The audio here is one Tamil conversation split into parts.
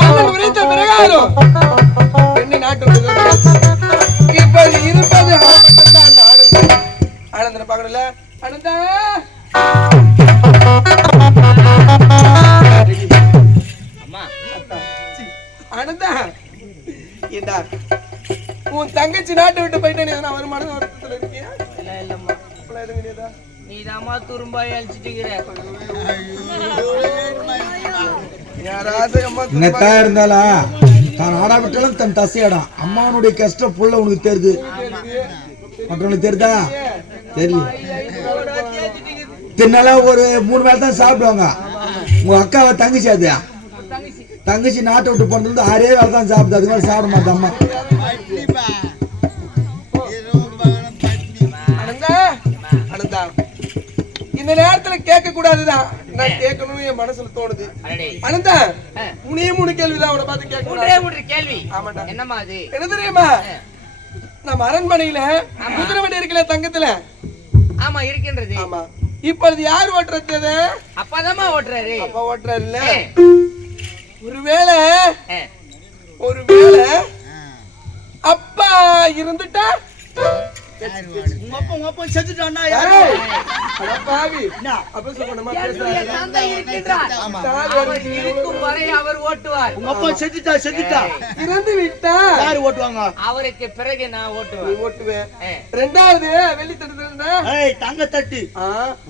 அண்ணன் உரைத்த பிரகாரம் பெண்ணை நாட்டு விட்டு வருகிறார். இப்ப இருப்பது அவன் மட்டும்தான் அந்த ஆனந்தன். ஆனந்தனை பார்க்கணும்ல? ஆனந்தா! அம்மா. ஆனந்தா! ஏண்டா? உன் தங்கச்சி நாட்டை விட்டு போயிட்டே நீ எதனா வருமானம் வருத்தத்துல இருக்கியா? இல்ல இல்லம்மா. அப்பெல்லாம் எதுவும் கிடையாதா நீதாம்மா துரும்பாய் அம்மா? என்னத்தான் இருந்தாலும் தான் ஆடா விட்டாலும் தன் தசையாடாம் அம்மாவனுடைய கஷ்டம் புள்ள உனக்கு தெரியுது. மற்றவனுக்கு தெரியுதா? தெரியல. தின்னால ஒரு மூணு வேளை தான் சாப்பிடுவாங்க. உங்க அக்காவை தங்கச்சி அது. தங்கச்சி நாட்டை விட்டு போனது ஆறே வேலை தான் சாப்பிடுது. அது மாதிரி சாப்பிட மாட்டேன் அம்மா. இந்த நேரத்துல கேட்க கூடாதுதான் நான் கேட்கணும்னு என் மனசுல தோணுது. அனந்தா. மூணே மூணு கேள்விதான் அவனை பார்த்து கேட்க மூன்றே கூடாது மூன்று கேள்வி. ஆமாண்டா. என்னம்மா அது? என்ன தெரியுமா? நம்ம அரண்மனையில குதிரை வண்டி இருக்குல்ல தங்கத்துல? ஆமா இருக்கின்றது. ஆமா. இப்பொழுது யார் ஓட்டுறது அப்பாதாம்மா ஓட்டுறாரு. அப்பா ஓட்டுறாரு இல்ல ஒருவேளை ஒருவேளை அப்பா இருந்துட்டா? உங்க அப்பா உங்க அப்பா செத்துட்டான்னா ஏய், அட பாவி. அப்ப சொல்லணுமா என்னுடைய பேசாத. தந்தை இருக்கின்றார். தாலி அவர் அறுத்து இருக்கும் வரை அவர் ஓட்டுவார். உங்க அப்பா செத்துட்டா செத்துட்டா இறந்து விட்டா? யாரு ஓட்டுவாங்க? அவருக்கு பிறகு நான் ஓட்டுவேன். ஓட்டுவேன். ரெண்டாவது வெள்ளி தட்டுல ஏய் தங்க தட்டு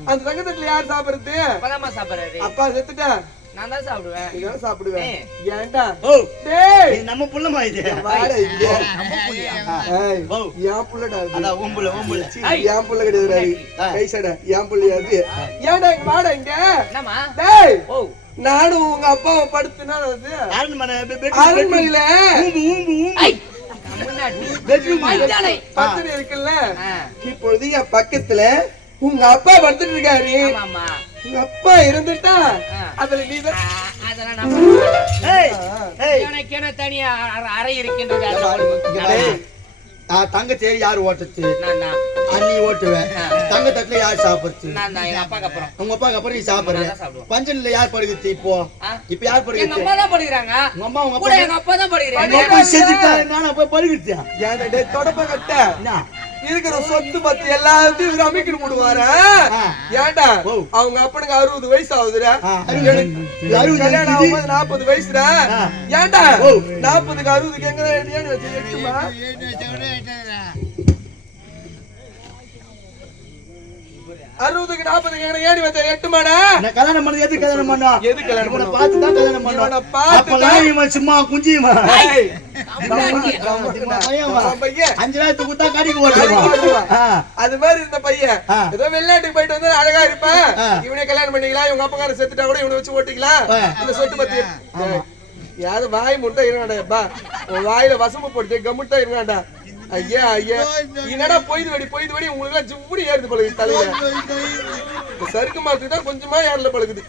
அந்த தங்கத்தட்டுல யார் சாப்பிடுறது? அப்பதாம்மா சாப்பிடுறாரு அப்பா செத்துட்டா? நான் தான் சாப்பிடுவேன். நீ தான் சாப்பிடுவேன். ஏய். ஏன்டா? ஓ. டேய். இது நம்ம புள்ளமா இது. வாடா. ஏய், ஓ. என் புள்ளடா. அதான் உம்புல உம்புல சீ, என் புள்ள இது. கை சடை, என் புள்ளையாது. ஏன்டா இங்க வாடா இங்க? என்னம்மா? டேய். ஓ. நானும் உங்க அப்பாவை படுத்துனா அது? அரண்மனை அரண்மனையில? ஊம்பு இருக்குல்ல. இப்பொழுது என் பக்கத்துல உங்க அப்பா படுத்துட்டு இருக்காரு. உங்க அப்பா இருந்துட்டா. அதுல நீ தான் அதெல்லாம் தனியா அற- இருக்கின்றது இங்க அதுல பாரு. ஏய், ஆ, தங்க தேடி யாரு நான் அண்ணி ஓட்டுவேன் தங்க தட்டுல யார் அப்புறம். உங்க அப்பாக்கு அப்புறம் நீ சாப்பிடுற. பஞ்சன்ல யார் படுகுது இப்போ? இப்ப யார் எங்க படுகுது அம்மா தான் படிக்கிறாங்க உங்க அம்மா உங்க அப்பா எங்க அப்பா தான் உங்க படிக்கிறாங்க அப்பா செத்துட்டா நான் போய் தொடப்ப கட்ட. இருக்கிற சொத்து பத்து எல்லாத்தையும் இவரு அமைக்கணும் போடுவாரா? ஓ. அவங்க அப்பனுக்கு அறுபது வயசு ஆகுதுடா ஆ, எனக்கு அறுபது கல்யாணம். ஆகும்போது நாற்பது. ஏன்டா? ஓ. நாற்பதுக்கு அறுபதுக்கு எங்க ஏன்னு வச்சு எட்டுமா அறுபதுக்கு நாற்பதுக்கு எங்க ஏணி வச்ச எட்டுமாடா நான் கல்யாணம் பண்ணது எது கல்யாணம் பண்ணா? எது கல்யாணம் இவனை பண்ணோம்? பார்த்து தான் கல்யாணம் பண்ணோம் பார்த்து அப்பெல்லாம் இவன் சும்மா பையன். அஞ்சு கடைக்கு ஓட்டுவான். ஆ. அது மாதிரி இருந்த பையன். ஏதோ வெளிநாட்டுக்கு போயிட்டு வந்து அழகா இருப்பேன். இவனே கல்யாணம் பண்ணிக்கலாம் இவங்க அப்பக்கார செத்துட்டா கூட இவனை வச்சு ஓட்டிக்கலாம். இந்த சொட்டு பத்தி. யாரு வாய் முட்டை இருக்காண்டா உன் வாயில வசம்பு போட்டு கம்முட்டா இருக்காண்டா. ஐயா ஐயா. என்னடா பொய்து வடி பொய்து வடி உங்களுக்கு எல்லாம் ஜிவ்வுடி ஏறுது பழகுது தலையில. இந்த சறுக்கு மாத்துக்கு தான் கொஞ்சமா ஏறல பழகுது.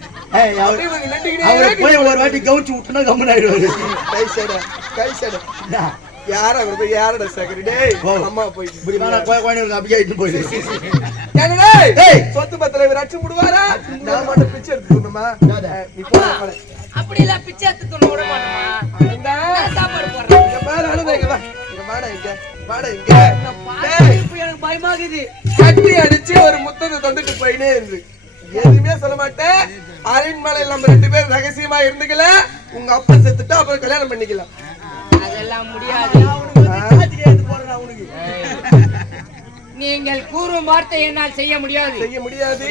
போய் ஒரு வாட்டி கவுச்சு விட்டுனா கம்மன் ஆயிடுவாரு. கை சடை கை சடை. யாரா அவர் போய் யாரடா சேகரி? டேய். அம்மா போயிட்டு இப்படி வேணா கோய கோயிலுக்கு அப்படியே இட்டு போயிடு. என்னடா ஏய். சொத்து பத்திர இவர் அடிச்சு விடுவாரா? நான் மட்டும் பிச்சை நீ போடா போடா. அப்படி இல்ல பிச்சை எடுத்து துண்ண விட மாட்டோமா? சாப்பாடு பாரு வா இங்க வாடா இங்க வாடா இங்க. நான் டேய், பார்த்து இப்ப எனக்கு பயமாகுது. கட்டி அடிச்சு ஒரு முத்தத்தை தந்துட்டு போயினே இருந்து. எதுவுமே சொல்ல மாட்டேன். அரண்மனையில் நம்ம ரெண்டு பேரும் ரகசியமா இருந்துக்கல. உங்க அப்பா செத்துட்டா அப்புறம் கல்யாணம் பண்ணிக்கலாம். அதெல்லாம் முடியாது. நீங்கள் கூறும் வார்த்தை என்னால் செய்ய முடியாது. செய்ய முடியாது.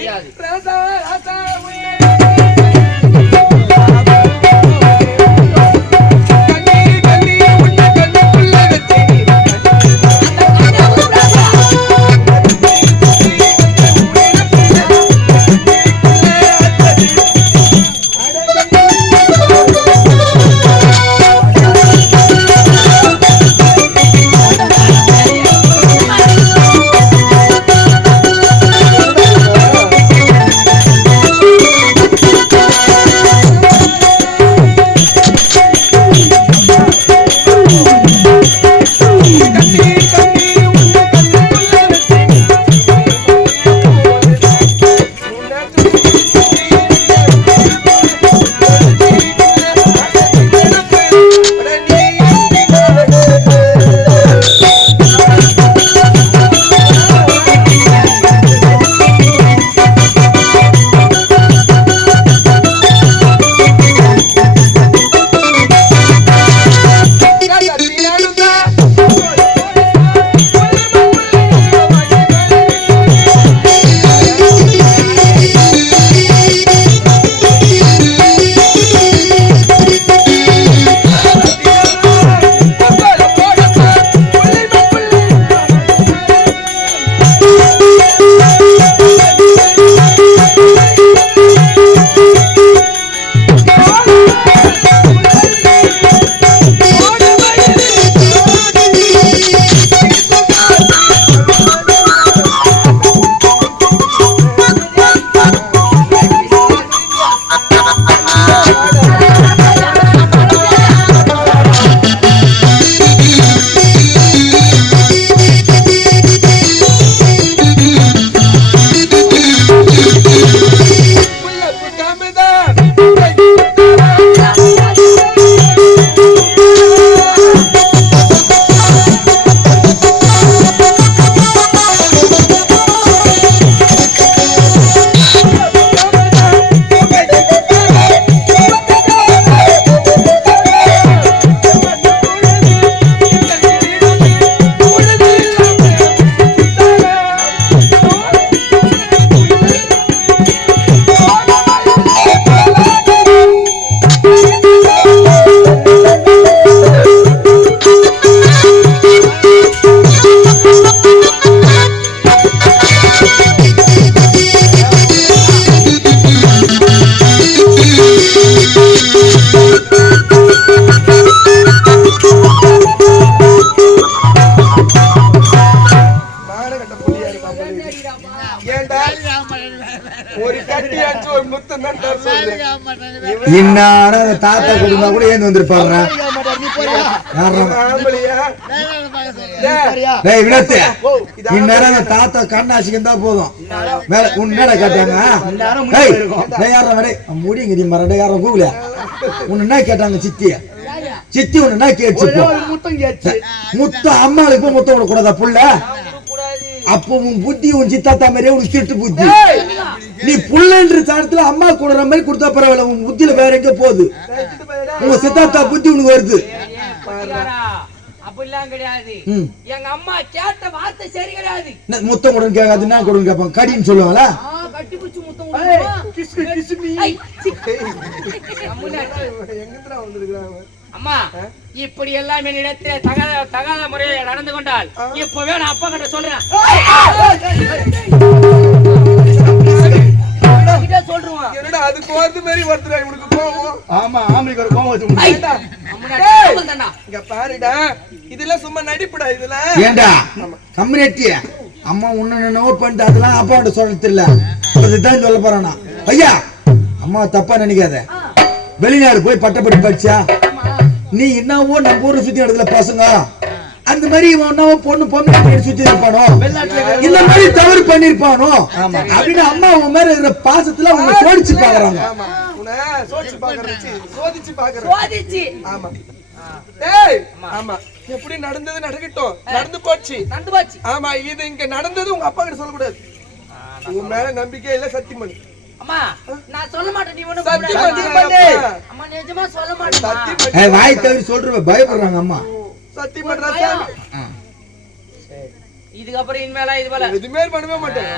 இன்னார அந்த தாத்தா கொடுத்தா கூட ஏந்து வினத்து. இந்நேரம் அந்த தாத்தா கண்ணாசிக்கு இருந்தா போதும். மேல உன் என்னடா கேட்டாங்க. நீ மரடா யாரா கூகுள உன்னை என்ன கேட்டாங்க சித்தி? சித்தி கேட்டுச்சு ஒரு முத்தம் அம்மாளுக்கு முத்தம் விட கூடாதா புள்ள? அப்போ உன் புத்தி உன் சித்தாத்தா மாதிரியே உனக்கு திருட்டு புத்தி. நீ புள்ளன்ற சாணத்துல அம்மா கொடுற மாதிரி கொடுத்தா பரவாயில்ல உன் புத்தியில வேற எங்க போகுது. உங்க சித்தாத்தா புத்தி உனக்கு வருது. அப்படிலாம் கிடையாது. எங்க அம்மா கேட்ட வார்த்தை சரி கிடையாது. முத்தம் கொடுன்னு கேட்காது என்ன கொடுன்னு கேட்பாங்க கடின்னு சொல்லுவாங்களா ஆ, கட்டி பிடிச்சு முத்தம் அம்மா இப்படி எல்லாம் என்னிடத்தில் தகாத தகாத முறையில் நடந்து கொண்டால் இப்பவே நான் அப்பா கிட்ட சொல்றேன் என்னடா அது கோர்த்து மாதிரி வருதுடா இவனுக்கு கோவம் ஆமா ஆம்பளைக்கு ஒரு கோவம் தான்டா. இங்க பாருடா இதெல்லாம் சும்மா நடிப்புடா இதெல்லாம் ஏண்டா கம்யூனிட்டி அம்மா உன்ன நோட் பண்ணிட்டு அதெல்லாம் அப்பாவோட சொல்றது இல்ல இதுதான் சொல்ல போறானா ஐயா அம்மா தப்பா நினைக்காத வெளிநாடு போய் பட்டப்படி படிச்சா நீ என்னவோ நம்ம ஊரை சுத்தி இடத்துல பசங்க. அந்த மாதிரி இவன் என்னவோ பொண்ணு பொண்ணு சுத்தி இருப்பானோ? இந்த மாதிரி தவறு பண்ணிருப்பானோ? அப்படின்னு அம்மா உன் மேல இருக்கிற பாசத்துல அவங்க சோடிச்சு பாக்குறாங்க ஆமா. உன்னை சோதிச்சு பாக்குறச்சு சோதிச்சு பாக்குறேன் சோதிச்சு. ஆமா. ஏய் ஆமா. எப்படி நடந்தது நடக்கட்டும். நடந்து போச்சு. நடந்து போச்சு. ஆமா இது இங்க நடந்தது உங்க அப்பா கிட்ட சொல்லக்கூடாது. உன் மேல நம்பிக்கை இல்ல சத்தியம் பண்ணு அம்மா நான் சொல்ல மாட்டேன் நீ ஒண்ணும் சத்தியம் கூப்பிடாத. பண்ணு அம்மா நிஜமா சொல்ல மாட்டேன் சத்தியம் பண்ணு ஏய், வாய் தவிர சொல்ற பயப்படுறாங்க அம்மா. சத்தியம் பண்றா சாமி இதுக்கப்புறம் இனிமேலாம் இது போல. பண்ணவே மாட்டேன்.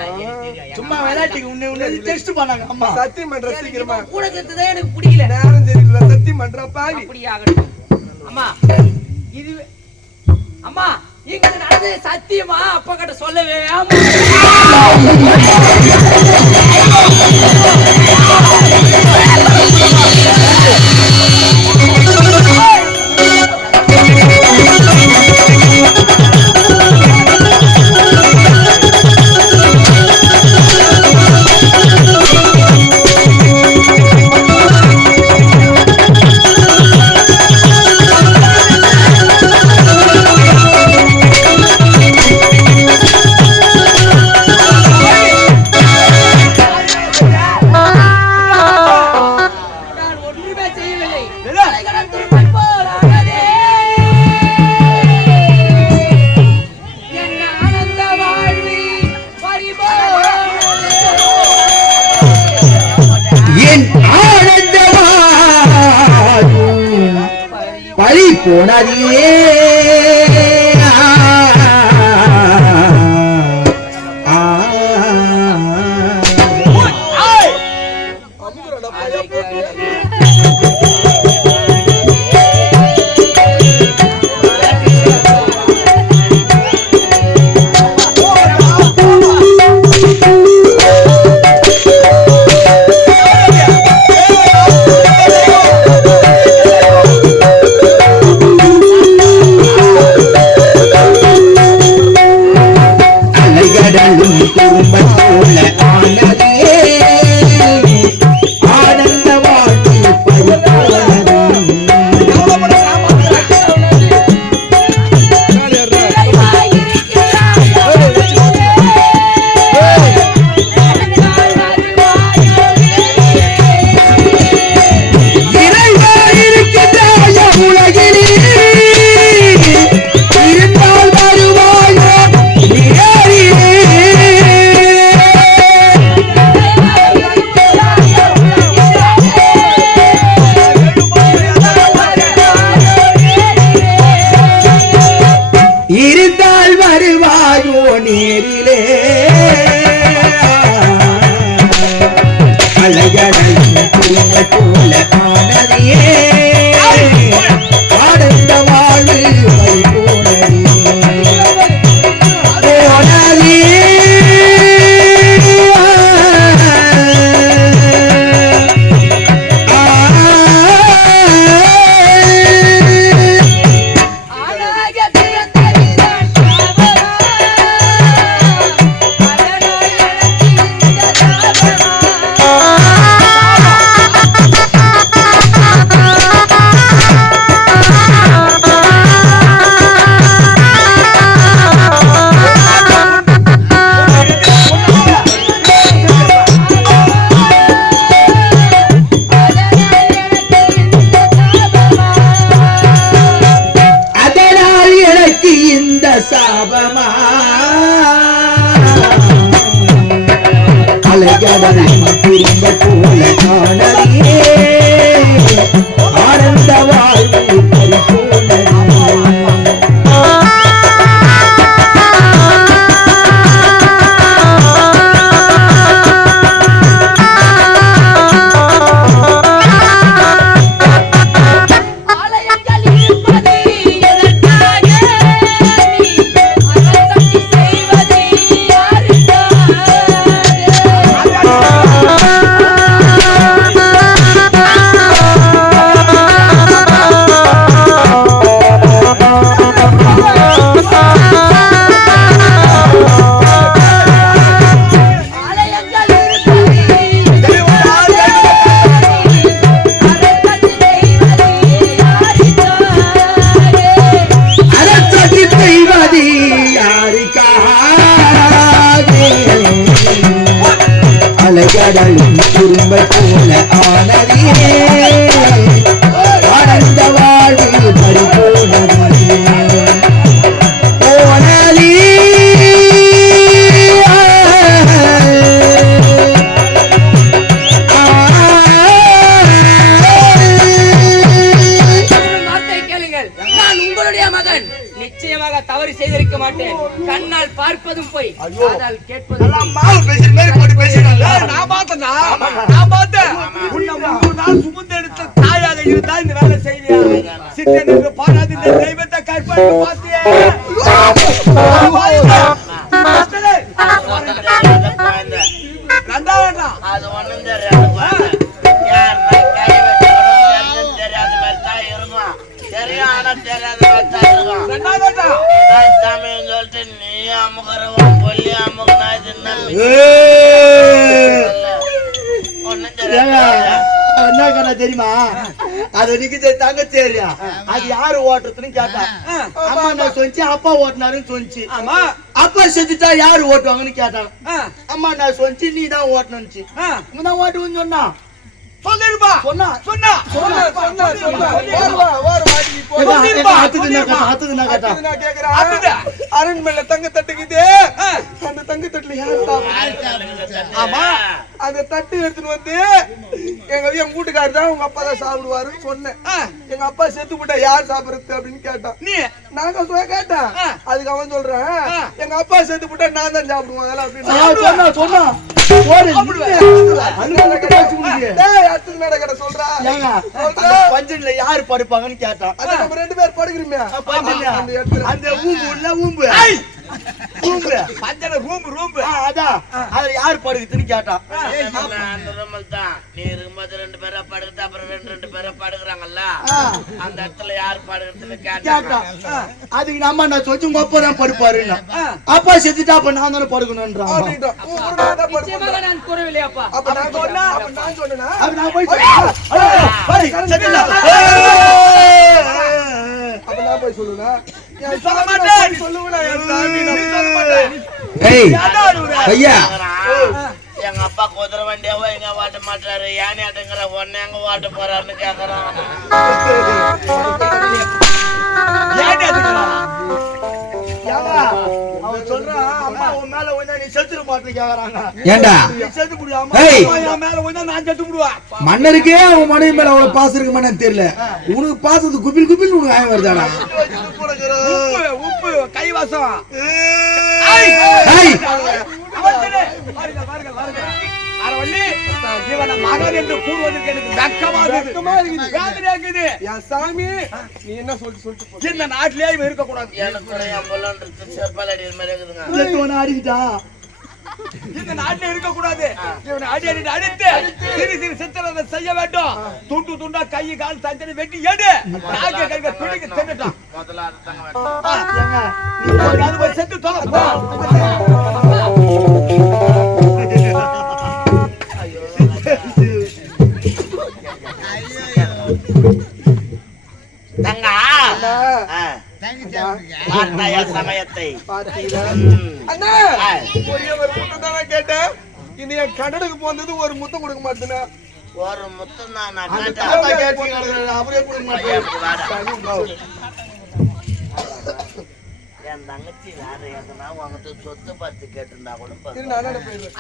சும்மா விளையாட்டுக்கு உன்னை உன்னை டெஸ்ட் பண்ணாங்க அம்மா. சத்தியம் பண்ற சீக்கிரமா கூட இருக்கிறதுதான் எனக்கு பிடிக்கல. நேரம் தெரியல சத்தியம் பண்றா பாவி அப்படி ஆகட்டும் அம்மா இது அம்மா அது சத்தியமா அப்பா கிட்ட சொல்லவே ஆமா பழி போனதே குறும்பல் ஆனது போல மதுரிந்த போல காண உங்களுடைய மகன். நிச்சயமாக தவறு செய்திருக்க மாட்டேன். கண்ணால் பார்ப்பதும் போய். காதால் கேட்பதும் நான் பார்த்தேன்? உன்னை மூணு நாள் சுமந்து எடுத்த தாயாக இருந்தா இந்த வேலை செய்வியா பாராது இந்த தெய்வத்தை கற்பனை பார்த்தியே. அது ஒண்ணும் தெரியாத. சொல்லிட்டு நீ அமுக்குறவன் கொல்லி அமுக்குனா இது என்ன தெரியுமா? அது நிக்கிது தங்கச்சேரியா அது யாரு ஓட்டுறதுன்னு கேட்டா அம்மா நான் சொன்னிச்சு? அப்பா ஓட்டினாருன்னு சொன்னிச்சு. ஆமா. அப்பா செத்துட்டா யாரு ஓட்டுவாங்கன்னு கேட்டாங்க அம்மா நான் சொன்னிச்சு? நீ தான் ஓட்டணும்னுச்சு. நீ தான் ஓட்டுவேன்னு சொன்னா. சொல்லிருப்பா. சொன்னா. சொன்னா. சொன்னா, சொன்னா, சொன்னா. ஓடுவா, ஓடுவா, நீ போ. கேட்டா ஆத்துக்கு நான் கேக்குறேன். அரண்மனையில தங்க தட்டுக்குது. அந்த தங்க தட்டுல யார்? ஆமா அந்த தட்டு எடுத்துன்னு வந்து எங்க எங்க வீட்டுக்காரர் தான் உங்க அப்பா தான் சாப்பிடுவாருன்னு சொன்னேன். எங்க அப்பா செத்து போட்டா யார் சாப்பிடுறது அப்படின்னு கேட்டான். நீ. நாங்க சொல்ல கேட்டேன். அதுக்கு அவன் சொல்றேன் எங்க அப்பா செத்து போட்டா நான் தான் சாப்பிடுவாங்க ஆ, அப்படின்னு. சொன்னா சொன்னா. பஞ்சன்ல யாரு படுப்பாங்கன்னு கேட்டான். ரெண்டு பேர் இடத்துல. அந்த ஊம்பு உள்ள ஊம்பு. பஞ்சன ரூம்பு ரூம்பு. அதான். அதுல யாரு படுக்குதுன்னு கேட்டான் அந்த ரூமில் தான். நீ இருக்கும்போது ரெண்டு பேரா படுக்குது அப்புறம் ரெண்டு ரெண்டு பேரா படுக்குறாங்கல்ல அந்த இடத்துல யார் படுக்கிறதுன்னு கேட்டாங்க கேட்டான். அதுக்கு நம்ம நான் சொல்லி உங்க அப்பா தான் படுப்பாருன்னா அப்பா செத்துட்டா அப்ப நான் தானே படுக்கணும்ன்றான். நான் அப்ப. நான் சொன்னா அப்ப நான் சொன்னேனா? அது நான் போய் சொல்றேன். பாரு, செத்துட்டா. அப்ப நான் போய் சொல்லுவேனா? ஐயா. எங்க அப்பா குதிரை வண்டியாவோ எங்க ஓட்ட மாட்டாரு யானை ஆட்டுங்கிற ஒன்னு எங்க ஓட்ட போறாருன்னு கேக்குறான். அவன் சொல்றான், அம்மா உன் மேல விழுந்தா நீ செத்துட மாட்டேன்னு கேக்குறாங்க. ஏண்டா நீ செத்து அம்மா என் மேல விழுந்தா நான் செத்து புடுவேன். மன்னருக்கே அவன் மனைவி மேல அவ்வளவு பாசம் இருக்குமான்னு தெரியல உனக்கு பாசத்து குபில் குபில் உனக்கு ஆயம் வருதாடா உப்பு, உப்பு, கைவசம். பாருங்க, பாருங்க. அரவள்ளி, இவனை மகன் என்று கூறுவதற்கு எனக்கு இருக்குது. இருக்குது. என் சாமி நீ என்ன சொல்லிட்டு சொல்லிட்டு போ இந்த இவன் எனக்கு அடிக்கிட்டா நாட்டில் இருக்கக்கூடாது. இவனை அடி அடி அடித்து சிறு சிறு சித்திரத்தை செய்ய வேண்டும். துண்டு துண்டா கை கால் தஞ்சனை வெட்டி எடு. நாக்க கைக பிடிக்க தின்னுட்டான். முதல்ல செத்து தொலை. பாத்தீங்களா? ம். அண்ணா ஆ. ஒரே ஒரு முத்தம் தானே கேட்டேன். இது என் கடனுக்கு போனது ஒரு முத்தம் கொடுக்க மாட்டேனா. ஒரு முத்தம் தான் அவரே கொடுக்க வேண்டாம். என் தங்கச்சி வேற எதுனா உங்ககிட்ட சொத்து பத்து கேட்டிருந்தா கூட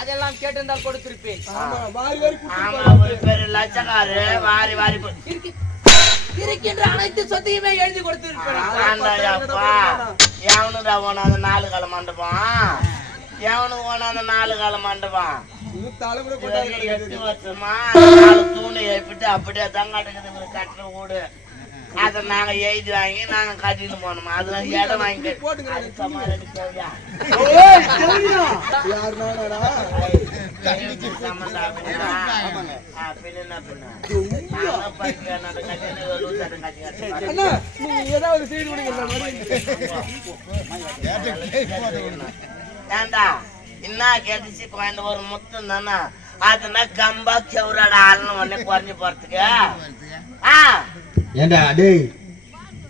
அதெல்லாம் கேட்டிருந்தால் கொடுத்திருப்பேன். ஆமா வாரி வாரி குடுத்து ஆமா ஒரு பெரிய லட்சக்காரு வாரி இருக்கின்ற அனைத்து சொத்தையுமே எழுதி கொடுத்திருப்பேன். எவனுடா ஓனாத நாலு கால மண்டபம்? எவனுக்கு ஓனாத நாலு கால மண்டபம்? எட்டு வருஷமா நாலு தூணை எழுப்பிட்டு அப்படியே ஒரு கட்டுற வீடு. அதை நாங்க எழுதி வாங்கி நாங்க கட்டிட்டு போனோம் அதுல இடம் வாங்கி போட்டுங்க ஏதாவது செய்து. ஏண்டா என்ன கேட்டுச்சு குழந்தை ஒரு முத்தம் தானே அதுனா கம்பா செவராட ஆளுன்னு உடனே குறைஞ்சு போறதுக்கு ஆ ஏண்டா டேய்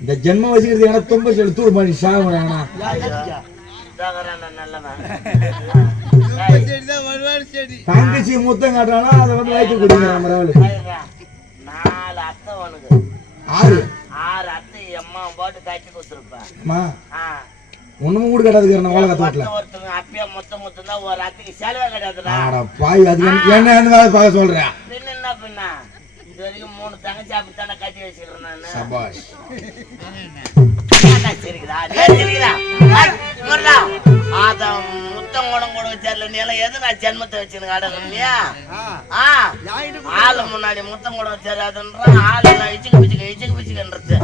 இந்த ஜென்மம் வச்சுக்கிறது எனக்கு தும்ப சொல்லி தூர் பண்ணி சாகுறாங்கண்ணா நல்லவன் தங்கச்சி முத்தம் காட்டுறானா அதை வந்து வயிற்று கொடுங்க நம்ம ராவலு. ஐயா, நாலு அத்தை உனக்கு ஆறு. ஆறு அத்தை எம்மா போட்டு கட்டி கொடுத்துருப்பேன் அம்மா. ஒண்ணுமே கூட உலக தோட்டல மொத்தம் ஒருத்தவங்க அப்பயே மொத்தம் மொத்தம் தான் ஒரு அத்தைக்கு செலவே கிடையாதுடா. பாய் அது என்ன- வேலை பார்க்க சொல்றேன் பின்ன என்ன பின்ன? இது வரைக்கும் மூணு தங்கச்சி அப்படித்தானே கட்டி வச்சுக்கிறேன் நானு சபாஷ். ஜென்மத்தை வச்சுன்னு? ஆ, ஆளு முன்னாடி முத்தம் கூட வச்சாரு அதுன்றான், ஆளு எல்லாம் இச்சுக்கு பிச்சுக்கு, இச்சுக்கு பிச்சுக்குன்றது.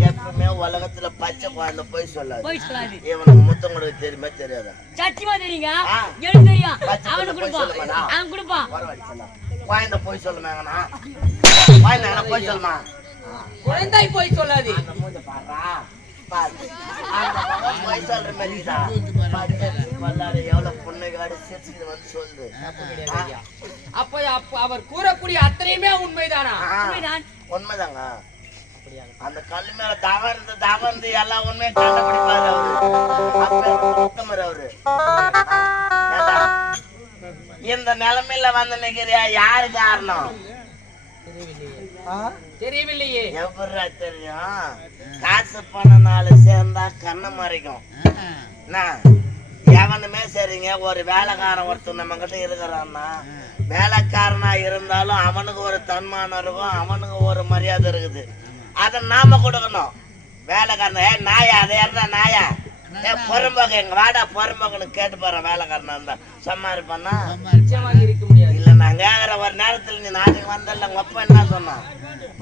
எப்பவுமே உலகத்துல பச்சை குழந்தை போய் சொல்லாது. போய் சொல்லாது. இவனுக்கு முத்தம் கூட தெரியுமே தெரியாதா? சத்தியமா தெரியுங்க. எனக்கு தெரியும். கொடுப்பான்? அவன் கொடுப்பான். குழந்தை போய் சொல்லுமாங்கண்ணா. குழந்தை எங்கனா போய் சொல்லுமா? குழந்தை போய் சொல்லாது. அந்த மூஞ்ச பொய் சொல்ற எவ்வளவு சிரிச்சுக்கிட்டு வந்து சொல்லுது. அப்ப அப்ப அவர் கூறக்கூடிய அத்தனையுமே உண்மைதானா. உண்மைதாங்க. அந்த கல்லு மேல தவறுந்து தவறுந்து எல்லாம் உண்மையை கண்டுபிடிப்பாரு அவரு. இந்த நிலைமையில வந்து நிக்கிறியா? யாரு காரணம்? தெரியவில்லையே. எப்படிடா தெரியும்? காசு பணம் நாலு சேர்ந்தா கண்ணை மறைக்கும். என்ன? எவனுமே சரிங்க ஒரு வேலைக்காரன் ஒருத்தன் நம்ம கிட்ட இருக்கிறான்னா வேலைக்காரனா இருந்தாலும் அவனுக்கு ஒரு தன்மானம் இருக்கும் அவனுக்கு ஒரு மரியாதை இருக்குது. அதை நாம கொடுக்கணும். வேலைக்காரன் ஏ நாயா அதை ஏறா நாயா? ஏ பொறும்போக்கு எங்க வாடா பொறும்போக்குன்னு கேட்டு போறேன் வேலைக்காரனா இருந்தா. சும்மா முடியாது. இல்ல நான் கேக்குற ஒரு நேரத்துல நீ நாட்டுக்கு வந்தல உங்க அப்பா என்ன சொன்னான்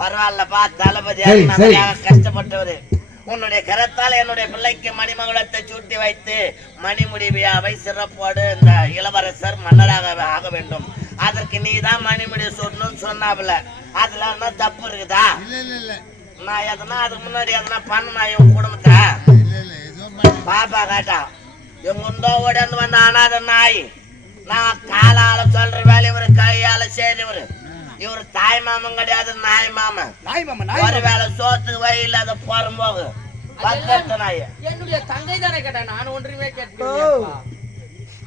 பரவாயில்லப்பா தளபதி கஷ்டப்பட்டவரு. உன்னுடைய கரத்தால் என்னுடைய பிள்ளைக்கு மணிமகுடத்தை சூட்டி வைத்து மணிமுடி விழாவை சிறப்போடு இந்த இளவரசர் மன்னராக ஆக வேண்டும். அதற்கு நீ தான் மணிமுடி சூட்டணும்னு சொன்னாப்புல. அதுல என்ன தப்பு இருக்குதா? நான் எதனா அதுக்கு முன்னாடி எதனா பண்ண இவன் குடும்பத்தை பாப்பா கேட்டா எங்குண்டோ ஓடியாந்து வந்த அனாத நாய். நான் காலால சொல்ற வேலை இவரு கையால செய்றவரு இவரு. தாய் மாமன் கிடையாது நாய் மாமன். நாய் மாமா நாய் ஒரு வேளை சோத்துக்கு இல்லாத போகும்போது பக்கத்து நாய். என்னுடைய தங்கை தானே கேட்டா நான் ஒன்றுமே கேட்கலையேப்பா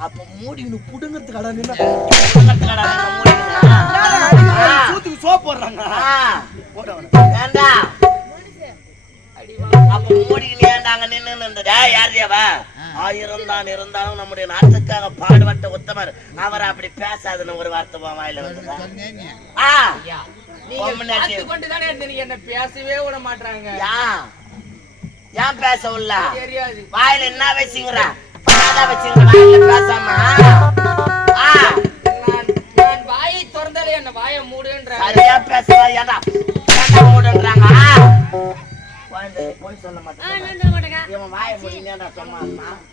அப்ப. மூடின்னு புடுங்கிறதுக்கு அடா நின்னா பக்கத்துக்கடா நின்னு மூடிக்கினா? ஆ, சூத்துக்கு சோப் போடுறாங்க. அப்ப அங்க நின்னு இருந்ததா யார் தேவ ஆயிரம் தான் இருந்தாலும் நம்முடைய நாட்டுக்காக பாடுபட்ட உத்தமர். அவர் அப்படி பேசாதுன்னு ஒரு வார்த்தை வாயில இருந்தீங்க என்ன பேசவே விட மாட்டாங்க ஏன் பேச உள்ள? தெரியாது. வாயில என்ன வச்சுங்கிற வாயில பேசாம ஆ. நான் நான் வாயை திறந்தாலே என்ன வாயை மூடுன்ற சரியா பேசுவா ஏண்டா? மூடுன்றாங்க? சொல்ல மாட்டேன். சொல்ல மாட்டேங்க இவன் வாயை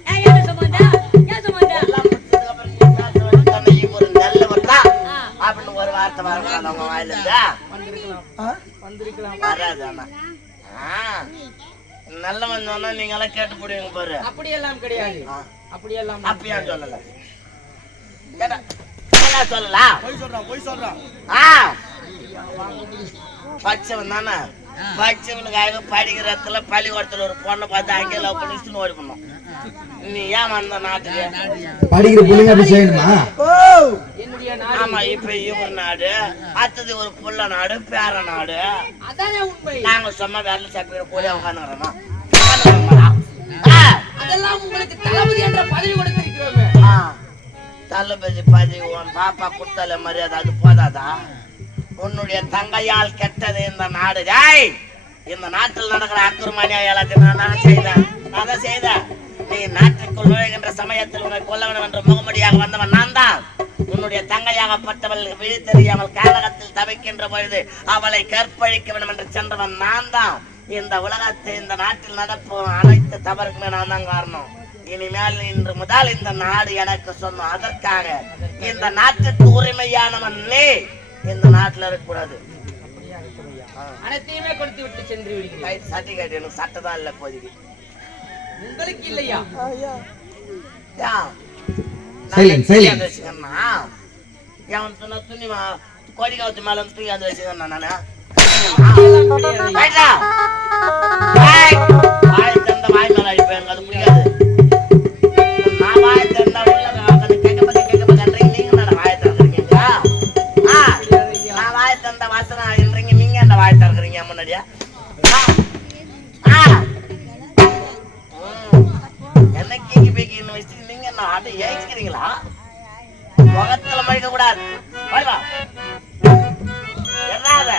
ஏன் ஏன் எல்லாம் முடிச்சதுக்கு அப்புறம் நீ இவரு நல்லவர் தான். அப்படின்னு ஒரு வார்த்தை வரக்கூடாது அவங்க வாயில இருந்தா. வந்திருக்கலாம். வந்திருக்கலாம். வராது ஆனா ஆ, நல்லவன் சொன்னா நீங்க எல்லாம் கேட்டு போடுவீங்க பாரு. அப்படியெல்லாம் கிடையாது. ஆ. அப்படியெல்லாம் அப்படியா சொல்லல. கேட்டா சொல்லலாம் போய் சொல்றான் போய் சொல்றான் ஆ. பச்சவன் தானே? படிச்சவனுக்காக படிக்கிற இடத்துல பள்ளிக்கூடத்துல ஒரு பொண்ணை பார்த்து அங்கே லவ் பண்ணி ஓடி பண்ணோம் நீ ஏன் வந்த நாட்டுக்கு? படிக்கிற பிள்ளைங்க அப்படி செய்யணுமா? ஆமா இப்ப இவர் நாடு. அடுத்தது ஒரு புள்ள நாடு பேர நாடு. அதானே உண்மை. நாங்க சும்மா வேலை சாப்பிட போய் உட்காந்துக்கிறோம்? அதெல்லாம் உங்களுக்கு தளபதி என்ற பதவி கொடுத்திருக்கிறோமே. தளபதி பதவி உன் பாப்பா கொடுத்தால மரியாதை அது போதாதா? உன்னுடைய தங்கையால் கெட்டது இந்த நாடு. ஜாய் இந்த நாட்டில் நடக்கிற அக்குருமானியா எல்லாத்தையும் நான் தான் செய்தேன் நான் தான் செய்தேன் நீ நாட்டுக்குள் நுழைகின்ற சமயத்தில் உன்னை கொல்ல வேண்டும் என்ற முகமடியாக வந்தவன் நான் தான். உன்னுடைய தங்கையாகப்பட்டவள் விழி தெரியாமல் காலகத்தில் தவிக்கின்ற பொழுது அவளை கற்பழிக்க வேண்டும் என்று சென்றவன் நான் தான். இந்த உலகத்தை இந்த நாட்டில் நடப்போம் அனைத்து தவறுக்குமே நான் தான் காரணம். இனிமேல் இன்று முதல் இந்த நாடு எனக்கு சொன்னோம் அதற்காக இந்த நாட்டுக்கு உரிமையானவன் நீ. இந்த நாட்டுல இருக்கக்கூடாது அனைத்தையுமே கொடுத்து விட்டு சென்று விடுகிறேன் சர்டிபிகேட் எனக்கு சட்டை தான் இல்ல இப்போதைக்கு உங்களுக்கு இல்லையா silence. வந்து வச்சுக்கணுமா? எவன் சொன்னா துணி மா- கொடிக்காவத்து மேல வந்து தூக்கி வந்து வச்சுக்கணும் நானு. வாய் திறந்த வாய் மேல அடிப்பேன், அது பிடிக்காது. ம். என்ன கீக்கி வச்சுட்டு நீங்க என்ன ஆட்டு ஏய்க்கிறீங்களா முகத்துல மழிக்க கூடாது. வா. என்னாத?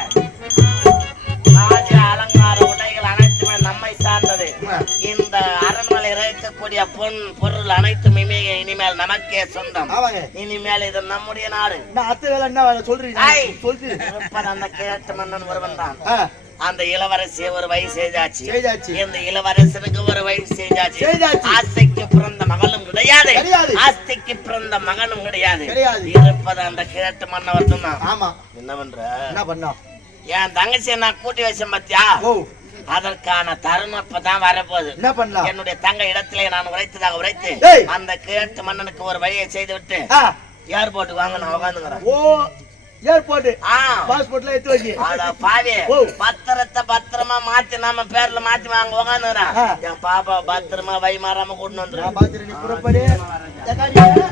ராஜ அலங்கார உடைகள் அனைத்துமே நம்மை சார்ந்தது. இந்த அரண்மனை இருக்கக்கூடிய பொன் பொருள் அனைத்துமே இனிமேல் நமக்கே சொந்தம். இனிமேல் இது நம்முடைய நாடு. நான் அத்தை வேலை என்ன சொல்றீங்க. சொல்றீங்க. அந்த கிழட்டு மன்னன் ஒருவன் தான். அந்த இளவரசி ஒரு வயசு செய்தாச்சு. இந்த இளவரசனுக்கு ஒரு வயசு செய்தாச்சு. ஆசைக்கு பிறந்த மகளும் கிடையாது. ஆஸ்திக்கு பிறந்த மகனும் கிடையாது. இருப்பது அந்த கிழட்டு மன்னவர் தான் ஆமா. என்ன பண்ற? என்ன பண்ணா? என் தங்கச்சியை நான் கூட்டி வச்சேன் பத்தியா? அதற்கான தருணம் இப்பதான் வரப்போகுது. என்ன பண்ணலாம்? என்னுடைய தங்க இடத்திலே நான் உரைத்ததாக உரைத்து. அந்த கிழட்டு மன்னனுக்கு ஒரு வழியை செய்து விட்டு ஆ, ஏர்போர்ட்டுக்கு வாங்க நான் உட்காந்துக்கிறேன் ஓ. ஏர்போர்ட் பாஸ்போர்ட்ல எடுத்து வச்சு பாவி. பத்திரத்தை பத்திரமா மாத்தி நம்ம பேர்ல மாத்தி வாங்க உக்காந்துறேன். என் பாப்பா பத்திரமா வை மாறாம கூட்டு வந்துரு